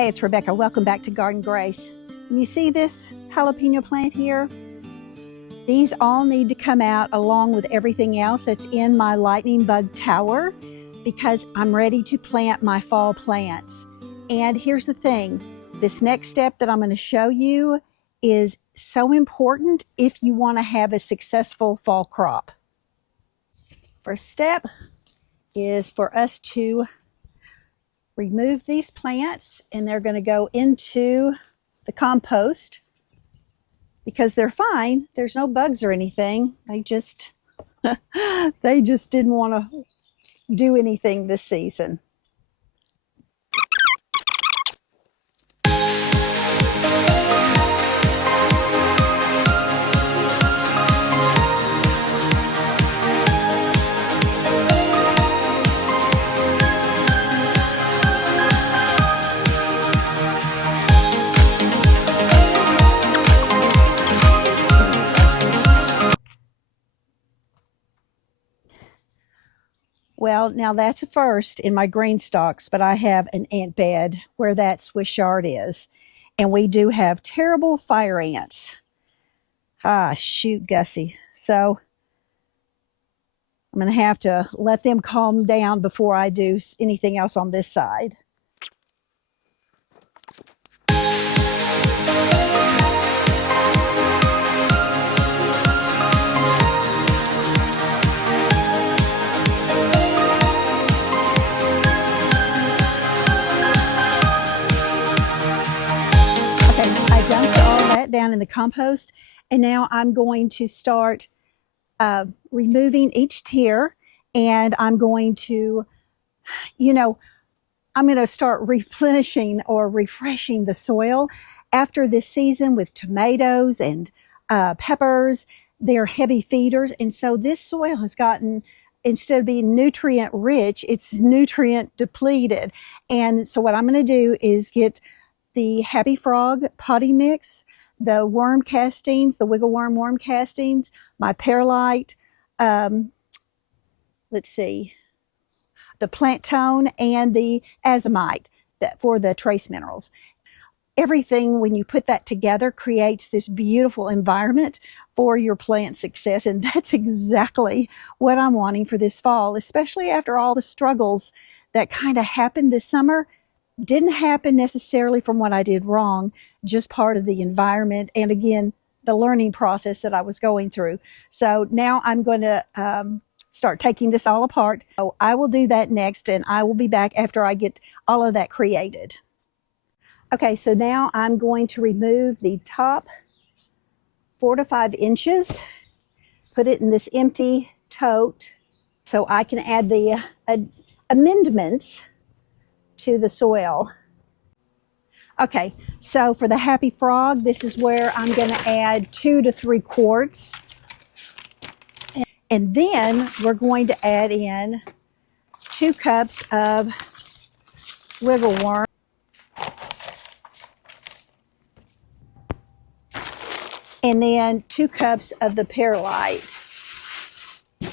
Hey, it's Rebecca. Welcome back to Garden Grace. You see this jalapeno plant here? These all need to come out along with everything else that's in my lightning bug tower because I'm ready to plant my fall plants. And here's the thing, this next step that I'm going to show you is so important if you want to have a successful fall crop. First step is for us to remove these plants, and they're going to go into the compost because they're fine. There's no bugs or anything. They just didn't want to do anything this season. Well, now that's a first in my GreenStalks, but I have an ant bed where that Swiss chard is. And we do have terrible fire ants. Ah, shoot, Gussie. So I'm going to have to let them calm down before I do anything else on this side. Down in the compost, and now I'm going to start removing each tier, and I'm going to, I'm going to start replenishing or refreshing the soil after this season with tomatoes and peppers. They're heavy feeders, and so this soil has gotten, instead of being nutrient rich, it's nutrient depleted. And so what I'm going to do is get the Happy Frog potty mix, the worm castings, the wiggle worm castings, my perlite, let's see, the plant tone, and the azomite for the trace minerals. Everything, when you put that together, creates this beautiful environment for your plant success. And that's exactly what I'm wanting for this fall, especially after all the struggles that kind of happened this summer. Didn't happen necessarily from what I did wrong, just part of the environment and, again, the learning process that I was going through. So now I'm going to start taking this all apart. So I will do that next, and I will be back after I get all of that created. Okay, so now I'm going to remove the top 4 to 5 inches, put it in this empty tote so I can add the amendments to the soil. Okay, so for the Happy Frog, this is where I'm going to add 2 to 3 quarts. And then we're going to add in 2 cups of wiggle worm. And then 2 cups of the perlite.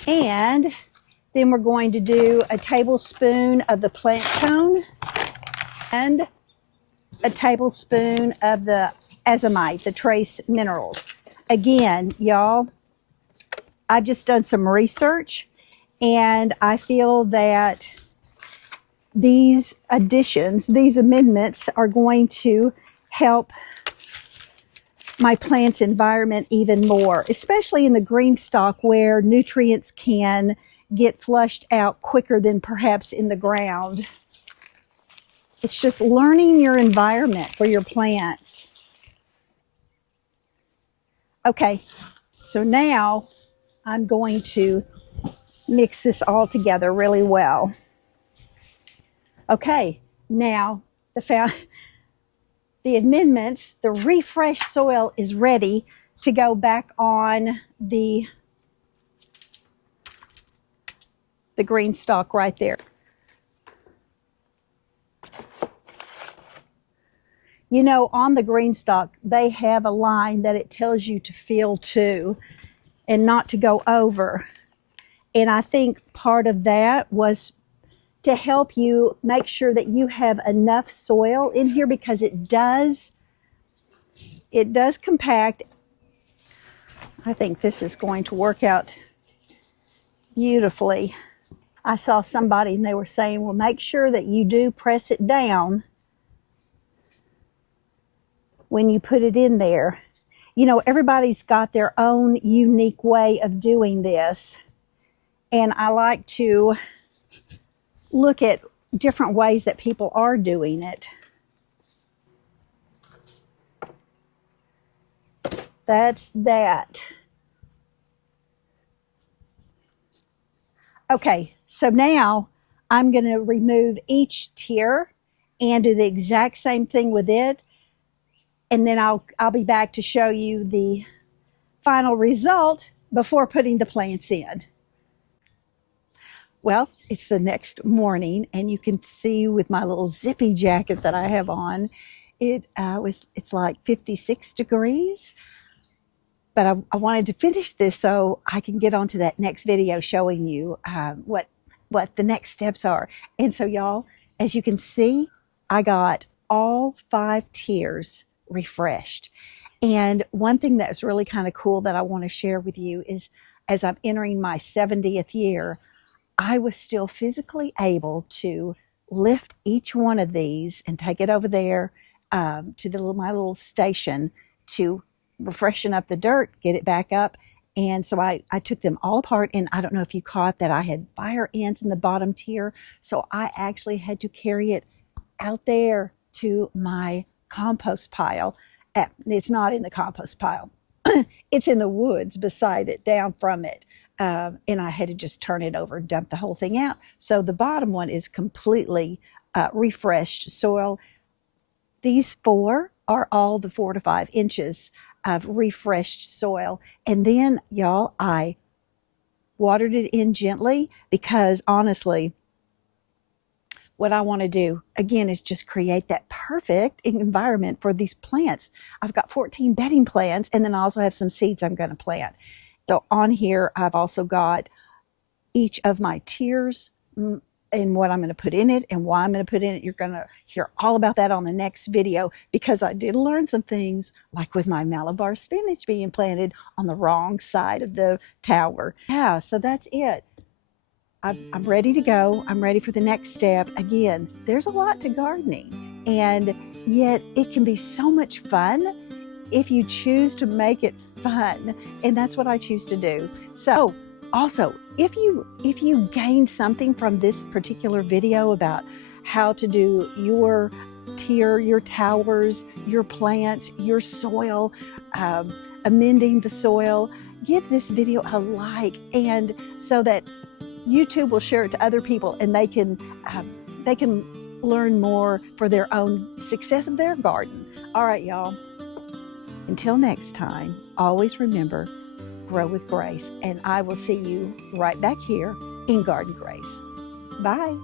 And then we're going to do a tablespoon of the plant tone and a tablespoon of the azomite, the trace minerals. Again, y'all, I've just done some research, and I feel that these additions, these amendments, are going to help my plant's environment even more, especially in the GreenStalk where nutrients can get flushed out quicker than perhaps in the ground. It's just learning your environment for your plants. Okay, so now I'm going to mix this all together really well. Okay, now the amendments, the refreshed soil is ready to go back on the GreenStalk right there. You know, on the GreenStalk, they have a line that it tells you to fill to and not to go over. And I think part of that was to help you make sure that you have enough soil in here, because it does compact. I think this is going to work out beautifully. I saw somebody and they were saying, well, make sure that you do press it down when you put it in there. You know, everybody's got their own unique way of doing this, and I like to look at different ways that people are doing it. That's that. Okay, so now I'm going to remove each tier and do the exact same thing with it, and then I'll be back to show you the final result before putting the plants in. Well, it's the next morning, and you can see with my little zippy jacket that I have on, it's like 56 degrees. But I wanted to finish this so I can get on to that next video showing you what the next steps are. And so, y'all, as you can see, I got all 5 tiers refreshed. And one thing that's really kind of cool that I want to share with you is, as I'm entering my 70th year, I was still physically able to lift each one of these and take it over there to my little station to freshen up the dirt, get it back up. And so I took them all apart, and I don't know if you caught that I had fire ants in the bottom tier, so I actually had to carry it out there to my compost pile. It's not in the compost pile. It's in the woods beside it, down from it. And I had to just turn it over, dump the whole thing out. So the bottom one is completely refreshed soil. These 4 are all the 4 to 5 inches of refreshed soil. And then, y'all, I watered it in gently, because honestly, what I want to do, again, is just create that perfect environment for these plants. I've got 14 bedding plants, and then I also have some seeds I'm going to plant. So on here, I've also got each of my tiers and what I'm going to put in it and why I'm going to put in it. You're going to hear all about that on the next video, because I did learn some things, like with my Malabar spinach being planted on the wrong side of the tower. Yeah, so that's it. I'm ready to go. I'm ready for the next step. Again, there's a lot to gardening, and yet it can be so much fun if you choose to make it fun. And that's what I choose to do. So also, if you gain something from this particular video about how to do your tier, your towers, your plants, your soil, amending the soil, give this video a like, and so that YouTube will share it to other people, and they can learn more for their own success of their garden. All right, y'all. Until next time, always remember, grow with grace, and I will see you right back here in Garden Grace. Bye.